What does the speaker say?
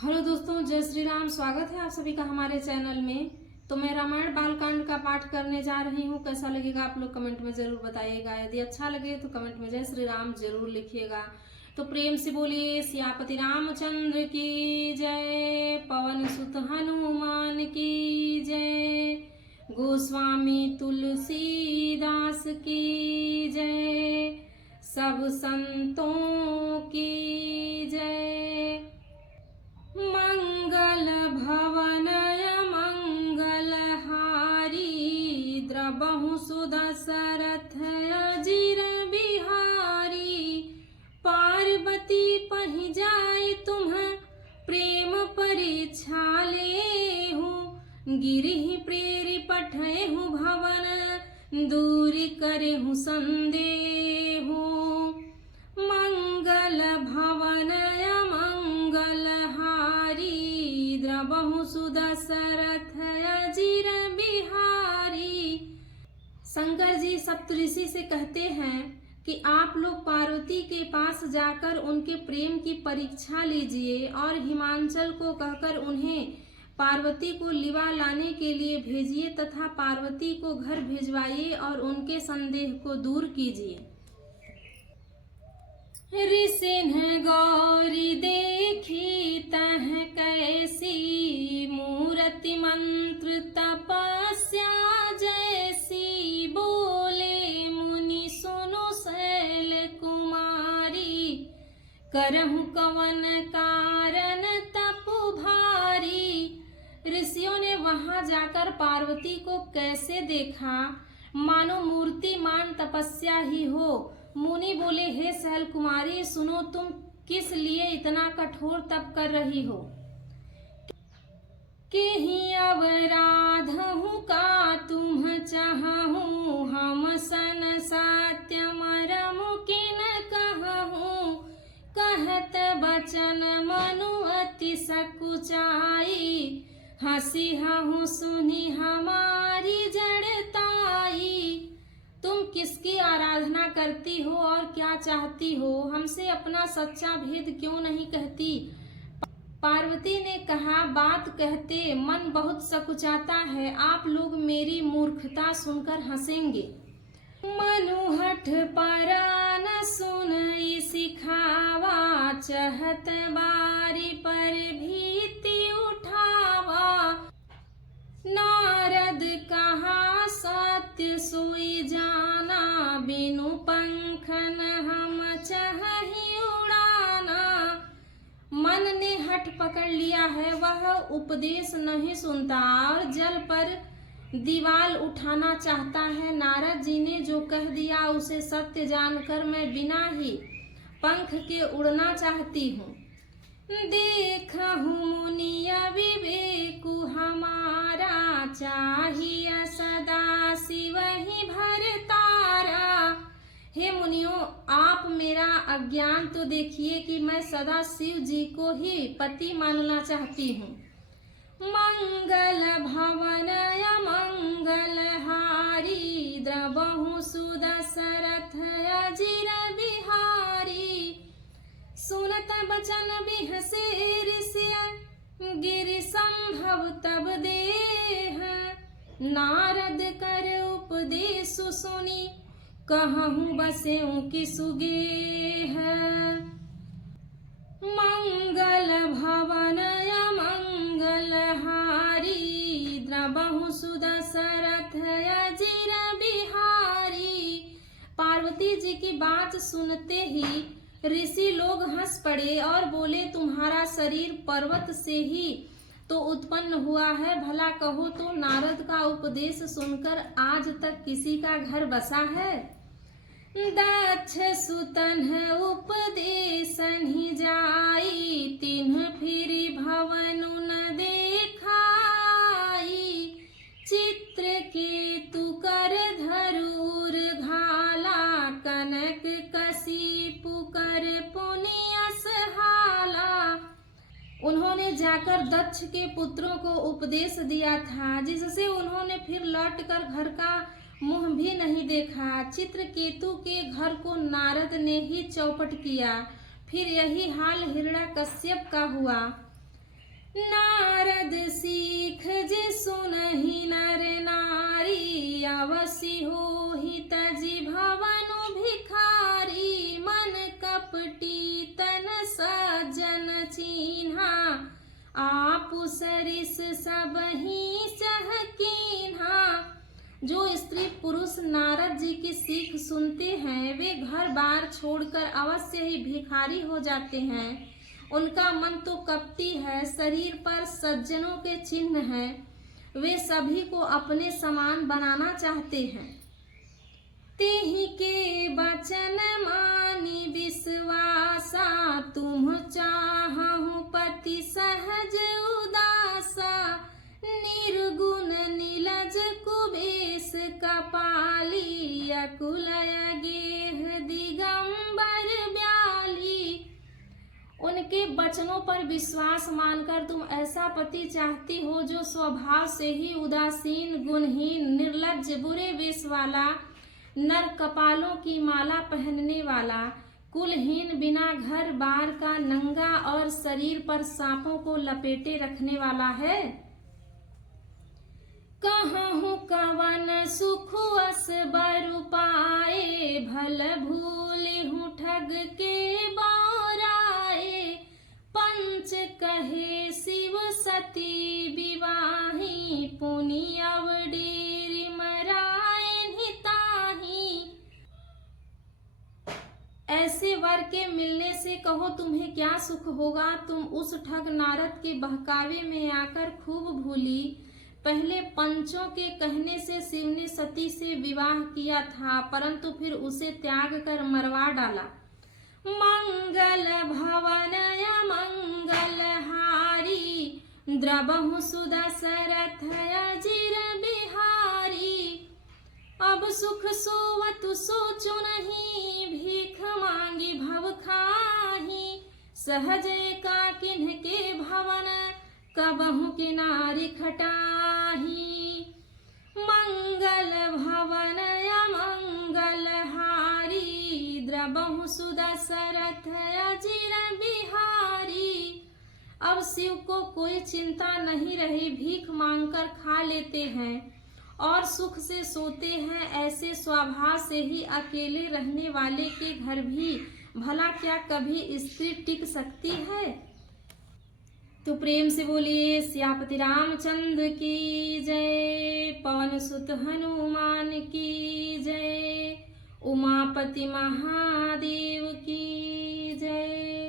Hello दोस्तों, जय श्री राम। स्वागत है आप सभी का हमारे चैनल में। तो मैं रामायण बालकांड का पाठ करने जा रही हूँ। कैसा लगेगा आप लोग कमेंट में जरूर बताइएगा। यदि अच्छा लगे तो कमेंट में जय श्री राम जरूर लिखिएगा। तो प्रेम से बोलिए सियापति रामचंद्र की जय, पवन सुत हनुमान की जय, गोस्वामी तुलसीदास की जय, सब संतों की जय। मंगल भवनय मंगल हारी, द्रबहु सुदशरथ अजिर बिहारी, पार्वती पहि जाय तुम प्रेम परीक्षा लेहु, गिरिहि प्रेरि पठेहु भवन दूर करेहु संदेहु। मंगल भवनय मंगल हारी, द्रबहु सुदशरथ अजिर बिहारी। शंकर जी सप्तऋषि से कहते हैं कि आप लोग पार्वती के पास जाकर उनके प्रेम की परीक्षा लीजिए और हिमांचल को कहकर उन्हें पार्वती को लिवा लाने के लिए भेजिए तथा पार्वती को घर भिजवाइए और उनके संदेह को दूर कीजिए। ऋषिन्ह गौरी देखी तह कैसी, मूर्ति मंत्र तपस्या जैसी, बोले मुनि सुनो शैल कुमारी, करहु कवन कारण तपु भारी। ऋषियों ने वहां जाकर पार्वती को कैसे देखा, मानो मूर्तिमान तपस्या ही हो। मुनि बोले, हे शैल कुमारी सुनो, तुम किस लिए इतना कठोर तप कर रही हो। केहि अवराध हूँ का तुम चाहूँ, हम सन सत्य मरम किन कहूँ, कहत बचन मनु अति सकुचाई, हंसी हूँ सुनी हमारी जड़ताई। तुम किसकी आराधना करती हो और क्या चाहती हो, हमसे अपना सच्चा भेद क्यों नहीं कहती। पार्वती ने कहा, बात कहते मन बहुत सकुचाता है, आप लोग मेरी मूर्खता सुनकर हंसेंगे। मनुहठ परान सुनई सिखावा, चहत बारी पर भीति उठावा, नारद कहा सत्य सोई जाना, बिनु पंखन हम चाहि उड़ाना। मन ने हठ पकड़ लिया है, वह उपदेश नहीं सुनता और जल पर दीवाल उठाना चाहता है। नारद जी ने जो कह दिया उसे सत्य जानकर मैं बिना ही पंख के उड़ना चाहती हूँ। देखहु मुनिय विवेकु हमारा, चाहिए सदा शिव ही भरतारा। हे मुनियों, आप मेरा अज्ञान तो देखिए कि मैं सदा शिव जी को ही पति मानना चाहती हूँ। मंगल भवनय मंगल हारी, द्रबहु सुदशरथ अजिर बिहारी, सुनत बचन बिहसे ऋषि, गिरि संभव तब देह, नारद कर उपदेश सुनी, कहूँ बसेऊ कि सुगेह। मंगल भवनय मंगल हारी, द्रबहु सुदशरथ अजिर बिहारी। पार्वती जी की बात सुनते ही ऋषि लोग हंस पड़े और बोले, तुम्हारा शरीर पर्वत से ही तो उत्पन्न हुआ है, भला कहो तो नारद का उपदेश सुनकर आज तक किसी का घर बसा है। दक्ष सुतन उपदेशन ही जाई, तिन्ह फिरी भवनु न देखाई, चित्र केतु कर धरूर घाला, कनक कसी पुकर पुनियस हाला। उन्होंने जाकर दक्ष के पुत्रों को उपदेश दिया था, जिससे उन्होंने फिर लौटकर घर का मुंह भी नहीं देखा। चित्रकेतु के घर को नारद ने ही चौपट किया। फिर यही हाल हिरण्याकश्यप का हुआ। नारद सीख जे सुनहि नर नारी, अवसि होहि तजि भवनु भिखारी। मन कपटी तन सज्जन चीन्हा, आपु सरिस सबहि चहकीन्हा। जो स्त्री पुरुष नारद जी की सीख सुनते हैं वे घर बार छोड़कर अवश्य ही भिखारी हो जाते हैं। उनका मन तो कपटी है, शरीर पर सज्जनों के चिन्ह हैं, वे सभी को अपने समान बनाना चाहते हैं। तेहि के बचन मानी विश्वासा, तुम चाहहु पति सहज उदासा। निर्गुण नीलज कुबेश कपाली, अकुलय गेह दिगंबर ब्याली। उनके वचनों पर विश्वास मानकर तुम ऐसा पति चाहती हो जो स्वभाव से ही उदासीन, गुणहीन, निर्लज्ज, बुरे वेश वाला, नर कपालों की माला पहनने वाला, कुलहीन, बिना घर बार का, नंगा और शरीर पर सांपों को लपेटे रखने वाला है। कहूँ कवन सुख अस बरु पाए, भल भूलिहु ठग के बाराए। पंच कहे शिव सती विवाही, पुनि अवडेरि मराए निताही। ऐसे वर के मिलने से कहो तुम्हें क्या सुख होगा। तुम उस ठग नारद के बहकावे में आकर खूब भूली। पहले पंचों के कहने से शिव ने सती से विवाह किया था, परंतु फिर उसे त्याग कर मरवा डाला। मंगल भवन मंगल हारी, द्रबहु सुदशरथ अजिर बिहारी। अब सुख सोवत सोचो नहीं, भीख मांगी भव खाही। सहज का किन्ह के भवन, कबहु किनारी खटाही। मंगल भवन मंगल हारी, द्रबहु सुदशरथ अजिर बिहारी। अब शिव को कोई चिंता नहीं रही, भीख मांगकर खा लेते हैं और सुख से सोते हैं। ऐसे स्वभाव से ही अकेले रहने वाले के घर भी भला क्या कभी स्त्री टिक सकती है। तो प्रेम से बोलिए सियापति रामचंद्र की जय, पवन सुत हनुमान की जय, उमापति महादेव की जय।